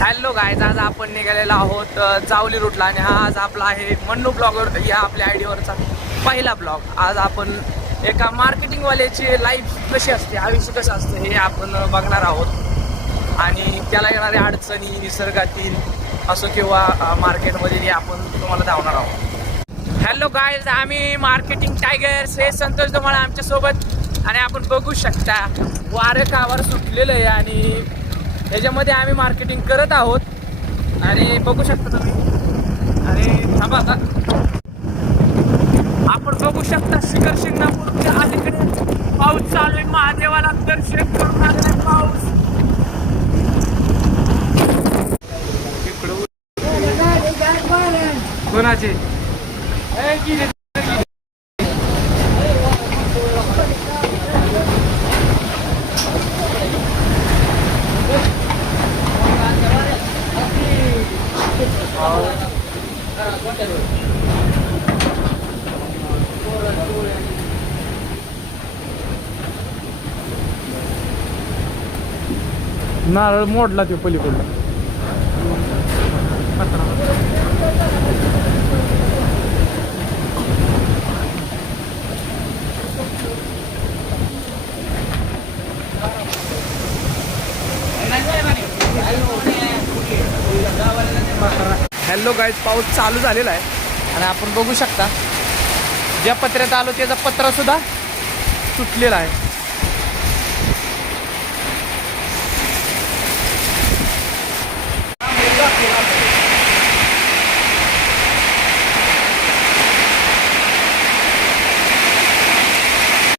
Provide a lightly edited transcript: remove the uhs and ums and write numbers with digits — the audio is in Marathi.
हॅलो गायज, आज आपण निघालेलो आहोत जावली रूटला आणि हा आज आपला आहे मन्नू ब्लॉगर या आपल्या आयडीवरचा पहिला ब्लॉग. आज आपण एका मार्केटिंगवाल्याची लाईफ कशी असते, आयुष्य कसं असतं हे आपण बघणार आहोत आणि त्याला येणाऱ्या अडचणी निसर्गातील असो किंवा मार्केटमध्ये हे आपण तुम्हाला धावणार आहोत. हॅलो गायज, आम्ही मार्केटिंग टायगर्स, हे संतोष धुमाळ आमच्यासोबत आणि आपण बघू शकता वारं कावर सुटलेलं आहे आणि याच्यामध्ये आम्ही मार्केटिंग करत आहोत आणि बघू शकता तुम्ही. आणि थांबा आता आपण बघू शकता शिखर शिंगणापूरच्या अलीकडे पाऊस चालू आहे. महादेवाला दर्शन करून आलेला पाऊस. कोणाचे नारळ मोडला ते पलीकडला. हॅलो गाईज, पाऊस चालू झालेला आहे आणि आपण बघू शकता ज्या पत्र्यात आलो त्याचा पत्रा सुद्धा सुटलेला आहे.